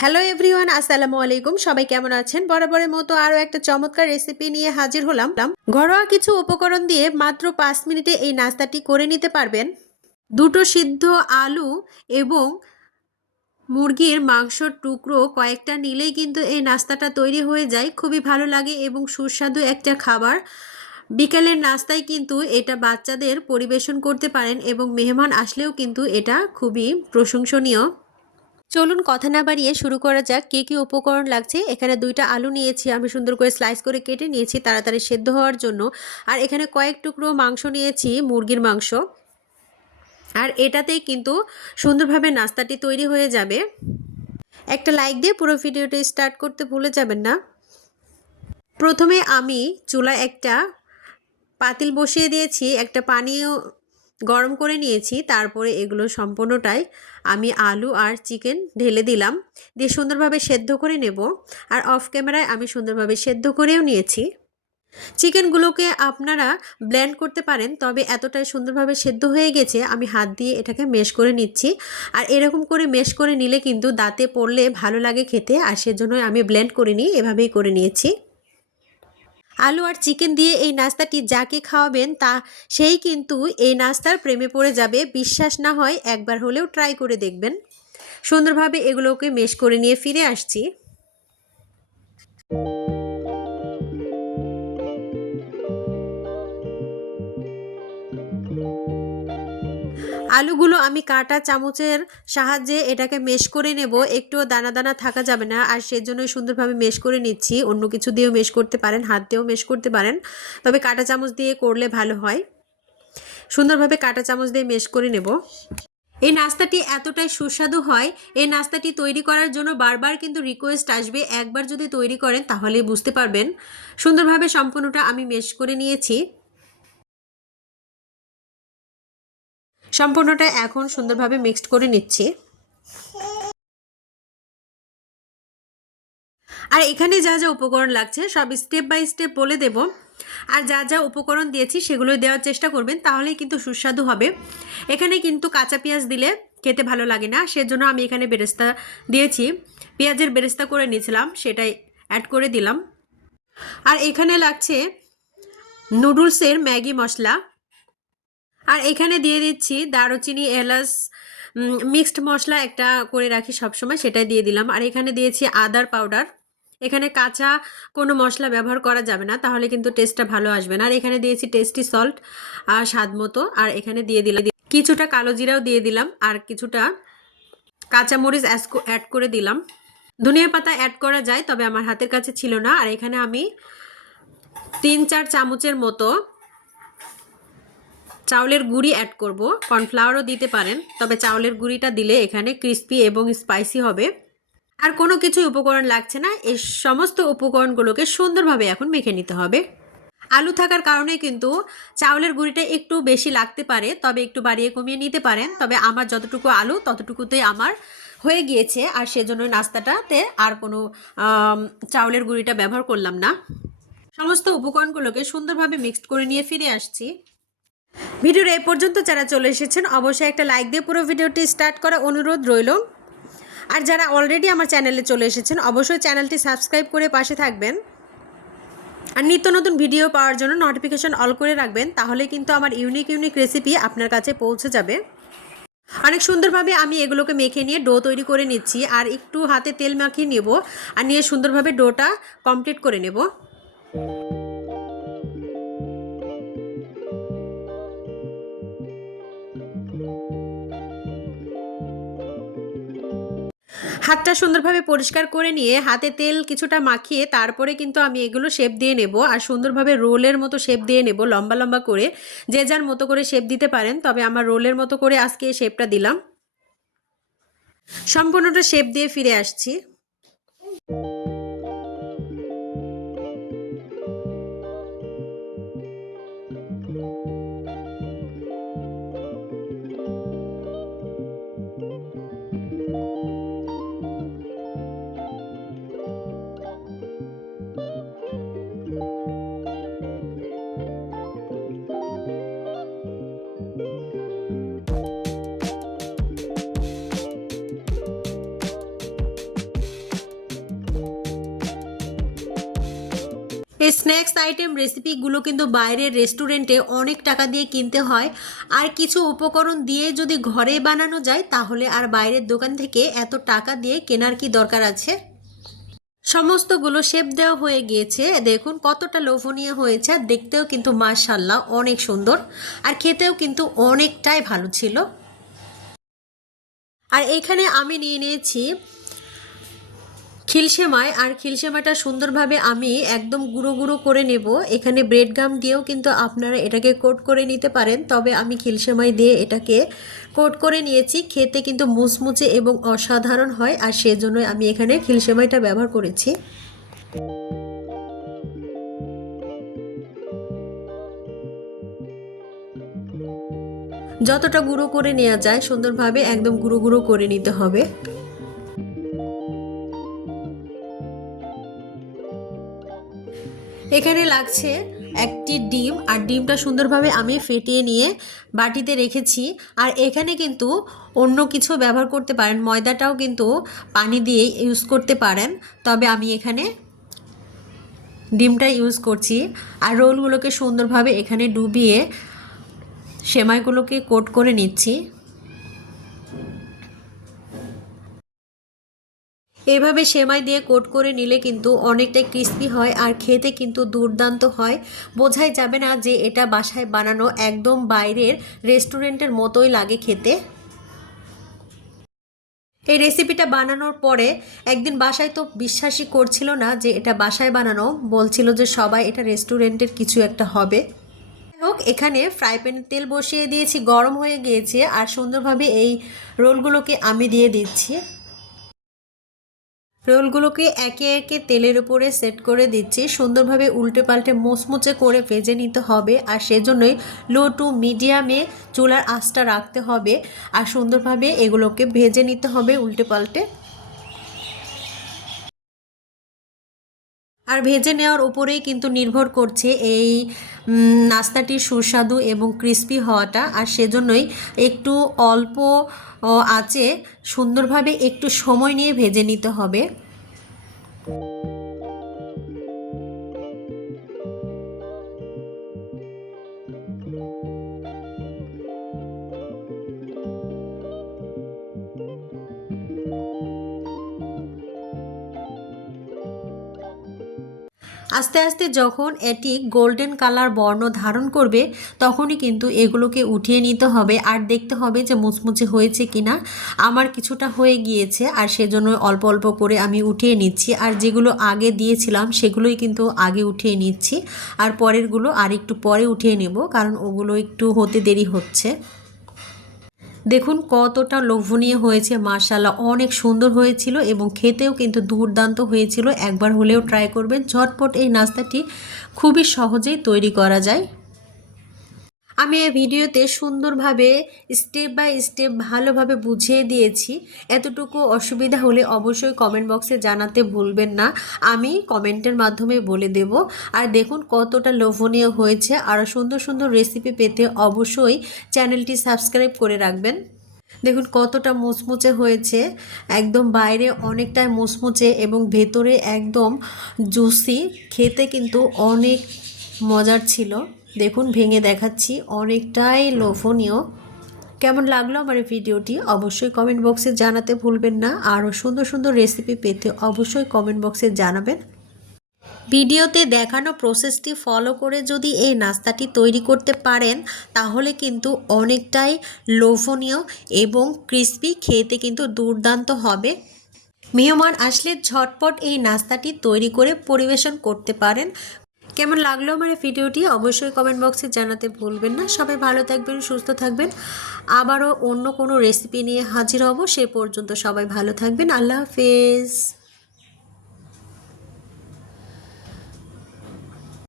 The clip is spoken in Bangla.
হ্যালো এভরিওয়ান, আসসালামু আলাইকুম। সবাই কেমন আছেন? বরাবরের মতো আরও একটা চমৎকার রেসিপি নিয়ে হাজির হলাম। ঘরোয়া কিছু উপকরণ দিয়ে মাত্র 5 মিনিটে এই নাস্তাটি করে নিতে পারবেন। দুটো সিদ্ধ আলু এবং মুরগির মাংসর টুকরো কয়েকটা নিলেই কিন্তু এই নাস্তাটা তৈরি হয়ে যায়। খুবই ভালো লাগে এবং সুস্বাদু একটা খাবার। বিকেলের নাস্তায় কিন্তু এটা বাচ্চাদের পরিবেশন করতে পারেন এবং মেহমান আসলেও কিন্তু এটা খুবই প্রশংসনীয়। চলুন কথা না বাড়িয়ে শুরু করা যাক। কী কী উপকরণ লাগছে। এখানে 2টা আলু নিয়েছি, আমি সুন্দর করে স্লাইস করে কেটে নিয়েছি তাড়াতাড়ি সেদ্ধ হওয়ার জন্য। আর এখানে কয়েক টুকরো মাংস নিয়েছি, মুরগির মাংস। আর এটাতেই কিন্তু সুন্দরভাবে নাস্তাটি তৈরি হয়ে যাবে। একটা লাইক দিয়ে পুরো ভিডিওটি স্টার্ট করতে ভুলে যাবেন না। প্রথমে আমি চুলায় একটা পাতিল বসিয়ে দিয়েছি, একটা পানিও গরম করে নিয়েছি। তারপরে এগুলো সম্পূর্ণটাই আমি আলু আর চিকেন ঢেলে দিলাম, দিয়ে সুন্দরভাবে সেদ্ধ করে নেব। আর অফ ক্যামেরায় আমি সুন্দরভাবে সেদ্ধ করেও নিয়েছি। চিকেনগুলোকে আপনারা ব্লেন্ড করতে পারেন, তবে এতটাই সুন্দরভাবে সেদ্ধ হয়ে গেছে আমি হাত দিয়ে এটাকে মেশ করে নিচ্ছি। আর এরকম করে মেশ করে নিলে কিন্তু দাঁতে পড়লে ভালো লাগে খেতে, আর সেজন্যই আমি ব্লেন্ড করে নিই, এভাবেই করে নিয়েছি। আলু আর চিকেন দিয়ে এই নাস্তাটি যাকে খাওয়াবেন সেই কিন্তু এই নাস্তার প্রেমে পড়ে যাবে। বিশ্বাস না হয় একবার হলেও ট্রাই করে দেখবেন। সুন্দরভাবে এগুলোকে মেশ করে নিয়ে ফিরে আসছি। আলুগুলো আমি কাটা চামচের সাহায্যে এটাকে মেশ করে নেব। একটুও দানা দানা থাকা যাবে না, আর সেজন্যই সুন্দরভাবে মেশ করে নিচ্ছি। অন্য কিছু দিয়েও মেশ করতে পারেন, হাত দিয়েও মেশ করতে পারেন, তবে কাটা চামচ দিয়ে করলে ভালো হয়। সুন্দরভাবে কাটা চামচ দিয়ে মেশ করে নেব। এই নাস্তাটি এতটাই সুস্বাদু হয়, এই নাস্তাটি তৈরি করার জন্য বারবার কিন্তু রিকোয়েস্ট আসবে। একবার যদি তৈরি করেন তাহলেই বুঝতে পারবেন। সুন্দরভাবে সম্পূর্ণটা আমি মেশ করে নিয়েছি। সম্পূর্ণটা এখন সুন্দরভাবে মিক্সড করে নিচ্ছি। আর এখানে যা যা উপকরণ লাগছে সব স্টেপ বাই স্টেপ বলে দেব। আর যা যা উপকরণ দিয়েছি সেগুলো দেওয়ার চেষ্টা করবেন, তাহলেই কিন্তু সুস্বাদু হবে। এখানে কিন্তু কাঁচা পেঁয়াজ দিলে খেতে ভালো লাগে না, সেজন্য আমি এখানে বেরেস্তা দিয়েছি। পেঁয়াজের বেরেস্তা করে নিয়েছিলাম, সেটাই অ্যাড করে দিলাম। আর এখানে লাগছে নুডলসের ম্যাগি মশলা। আর এখানে দিয়ে দিচ্ছি দারুচিনি, এলাচ মিক্সড মশলা একটা করে রাখি সবসময়, সেটাই দিয়ে দিলাম। আর এখানে দিয়েছি আদার পাউডার। এখানে কাঁচা কোনো মশলা ব্যবহার করা যাবে না, তাহলে কিন্তু টেস্টটা ভালো আসবে না। আর এখানে দিয়েছি টেস্টি সল্ট স্বাদ মতো। আর এখানে দিয়ে দিলাম কিছুটা কালো জিরাও দিয়ে দিলাম, আর কিছুটা কাঁচামরিচ অ্যাড করে দিলাম। ধনিয়া পাতা অ্যাড করা যায়, তবে আমার হাতের কাছে ছিল না। আর এখানে আমি 3-4 চামচের মতো চাউলের গুঁড়ি অ্যাড করব। কর্নফ্লাওয়ারও দিতে পারেন, তবে চাউলের গুঁড়িটা দিলে এখানে ক্রিস্পি এবং স্পাইসি হবে। আর কোনো কিছু উপকরণ লাগছে না, এই সমস্ত উপকরণগুলোকে সুন্দরভাবে এখন মেখে নিতে হবে। আলু থাকার কারণে কিন্তু চাউলের গুঁড়িটা একটু বেশি লাগতে পারে, তবে একটু বাড়িয়ে কমিয়ে নিতে পারেন। তবে আমার যতটুকু আলু ততটুকুতেই আমার হয়ে গিয়েছে, আর সেজন্য নাস্তাটাতে আর কোনো চাউলের গুঁড়িটা ব্যবহার করলাম না। সমস্ত উপকরণগুলোকে সুন্দরভাবে মিক্সড করে নিয়ে ফিরে আসছি। ভিডিওর এই পর্যন্ত যারা চলে এসেছেন অবশ্যই একটা লাইক দিয়ে পুরো ভিডিওটি স্টার্ট করা অনুরোধ রইল। আর যারা অলরেডি আমার চ্যানেলে চলে এসেছেন অবশ্যই চ্যানেলটি সাবস্ক্রাইব করে পাশে থাকবেন। আর নিত্য নতুন ভিডিও পাওয়ার জন্য নোটিফিকেশন অল করে রাখবেন, তাহলে কিন্তু আমার ইউনিক রেসিপি আপনার কাছে পৌঁছে যাবে। অনেক সুন্দরভাবে আমি এগুলোকে মেখে নিয়ে ডো তৈরি করে নিচ্ছি। আর একটু হাতে তেল মাখিয়ে নেব, আর নিয়ে সুন্দরভাবে ডোটা কমপ্লিট করে নেব। হাতটা সুন্দরভাবে পরিষ্কার করে নিয়ে হাতে তেল কিছুটা মাখিয়ে তারপরে কিন্তু আমি এগুলো শেপ দিয়ে নেব। আর সুন্দরভাবে রোলের মতো শেপ দিয়ে নেব, লম্বা লম্বা করে। যে যার মতো করে শেপ দিতে পারেন, তবে আমার রোলের মতো করে আজকে এই শেপটা দিলাম। সম্পূর্ণটা শেপ দিয়ে ফিরে আসছি। এই স্ন্যাক্স আইটেম রেসিপিগুলো কিন্তু বাইরের রেস্টুরেন্টে অনেক টাকা দিয়ে কিনতে হয়, আর কিছু উপকরণ দিয়ে যদি ঘরে বানানো যায় তাহলে আর বাইরের দোকান থেকে এত টাকা দিয়ে কেনার কি দরকার আছে। সমস্তগুলো শেপ দেওয়া হয়ে গিয়েছে, দেখুন কতটা লোভনীয় হয়েছে, দেখতেও কিন্তু মাশাআল্লাহ অনেক সুন্দর, আর খেতেও কিন্তু অনেকটাই ভালো ছিল। আর এইখানে আমি নিয়ে নিয়েছি খিলসেমাই, আর খিলসেমাইটা সুন্দরভাবে আমি একদম গুঁড়ো গুঁড়ো করে নেব। এখানে ব্রেড গাম দিয়েও কিন্তু আপনারা এটাকে কোট করে নিতে পারেন, তবে আমি খিলসেমাই দিয়ে এটাকে কোট করে নিয়েছি। খেতে কিন্তু মুচমুচে এবং অসাধারণ হয়, আর সেজন্যই আমি এখানে খিলসেমাইটা ব্যবহার করেছি। যতটা গুঁড়ো করে নেওয়া যায় সুন্দরভাবে একদম গুঁড়ো গুঁড়ো করে নিতে হবে। এখানে লাগছে একটি ডিম, আর ডিমটা সুন্দরভাবে আমি ফেটিয়ে নিয়ে বাটিতে রেখেছি। আর এখানে কিন্তু অন্য কিছু ব্যবহার করতে পারেন, ময়দাটাও কিন্তু পানি দিয়ে ইউজ করতে পারেন, তবে আমি এখানে ডিমটা ইউজ করছি। আর রোলগুলোকে সুন্দরভাবে এখানে ডুবিয়ে সেমাইগুলোকে কোট করে নিচ্ছি। এভাবে সেমাই দিয়ে কোট করে নিলে কিন্তু অনেকটাই ক্রিস্পি হয়, আর খেতে কিন্তু দুর্দান্ত হয়। বোঝাই যাবে না যে এটা বাসায় বানানো, একদম বাইরের রেস্টুরেন্টের মতোই লাগে খেতে। এই রেসিপিটা বানানোর পরে একদিন বাসায় তো বিশ্বাসই করছিল না যে এটা বাসায় বানানো, বলছিল যে সবাই এটা রেস্টুরেন্টের কিছু একটা হবে। হোক, এখানে ফ্রাই প্যানে তেল বসিয়ে দিয়েছি, গরম হয়ে গিয়েছে, আর সুন্দরভাবে এই রোলগুলোকে আমি দিয়ে দিচ্ছি। রোলগুলোকে একে একে তেলের উপরে সেট করে দিচ্ছি, সুন্দরভাবে উল্টে পাল্টে মুচমুচে করে ভেজে নিতে হবে, আর সেজন্যই লো টু মিডিয়ামে চুলার আঁচটা রাখতে হবে, আর সুন্দরভাবে এগুলোকে ভেজে নিতে হবে উল্টে পাল্টে। আর ভেজে নেওয়ার উপরেই কিন্তু নির্ভর করছে এই নাস্তাটির সুস্বাদু এবং ক্রিস্পি হওয়াটা, আর সেজন্যই একটু অল্প আঁচে সুন্দরভাবে একটু সময় নিয়ে ভেজে নিতে হবে। আস্তে আস্তে যখন এটি গোল্ডেন কালার বর্ণ ধারণ করবে তখনই কিন্তু এগুলোকে উঠিয়ে নিতে হবে, আর দেখতে হবে যে মুচমুচে হয়েছে কিনা। আমার কিছুটা হয়ে গিয়েছে, আর সেজন্য অল্প অল্প করে আমি উঠিয়ে নিচ্ছি, আর যেগুলো আগে দিয়েছিলাম সেগুলোই কিন্তু আগে উঠিয়ে নিচ্ছি, আর পরেরগুলো আর একটু পরে উঠিয়ে নেব, কারণ ওগুলো একটু হতে দেরি হচ্ছে। দেখুন কতটা লোভনীয় হয়েছে, মাশাআল্লাহ অনেক সুন্দর হয়েছিল এবং খেতেও কিন্তু দুর্দান্ত হয়েছিল। একবার হলেও ট্রাই করবেন, ঝটপট এই নাস্তাটি খুবই সহজেই তৈরি করা যায়। আমি এই ভিডিওতে সুন্দরভাবে স্টেপ বাই স্টেপ ভালোভাবে বুঝিয়ে দিয়েছি। এতটুকু অসুবিধা হলে অবশ্যই কমেন্ট বক্সে জানাতে ভুলবেন না, আমি কমেন্টের মাধ্যমে বলে দেব। আর দেখুন কতটা লোভনীয় হয়েছে, আর সুন্দর সুন্দর রেসিপি পেতে অবশ্যই চ্যানেলটি সাবস্ক্রাইব করে রাখবেন। দেখুন কতটা মুচমুচে হয়েছে, একদম বাইরে অনেকটাই মুচমুচে এবং ভেতরে একদম জুসি, খেতে কিন্তু অনেক মজার ছিল। দেখুন ভেঙে দেখাচ্ছি, অনেকটাই লোভনীয়। কেমন লাগলো আমার এই ভিডিওটি অবশ্যই কমেন্ট বক্সে জানাতে ভুলবেন না। আরও সুন্দর সুন্দর রেসিপি পেতে অবশ্যই কমেন্ট বক্সে জানাবেন। ভিডিওতে দেখানো প্রসেসটি ফলো করে যদি এই নাস্তাটি তৈরি করতে পারেন তাহলে কিন্তু অনেকটাই লোভনীয় এবং ক্রিস্পি, খেতে কিন্তু দুর্দান্ত হবে। মেহমান আসলে ঝটপট এই নাস্তাটি তৈরি করে পরিবেশন করতে পারেন। কেমন লাগলো আমার এই ভিডিওটি অবশ্যই কমেন্ট বক্সে জানাতে ভুলবেন না। সবাই ভালো থাকবেন, সুস্থ থাকবেন। আবারও অন্য কোনো রেসিপি নিয়ে হাজির হব, সে পর্যন্ত সবাই ভালো থাকবেন। আল্লাহ হাফেজ।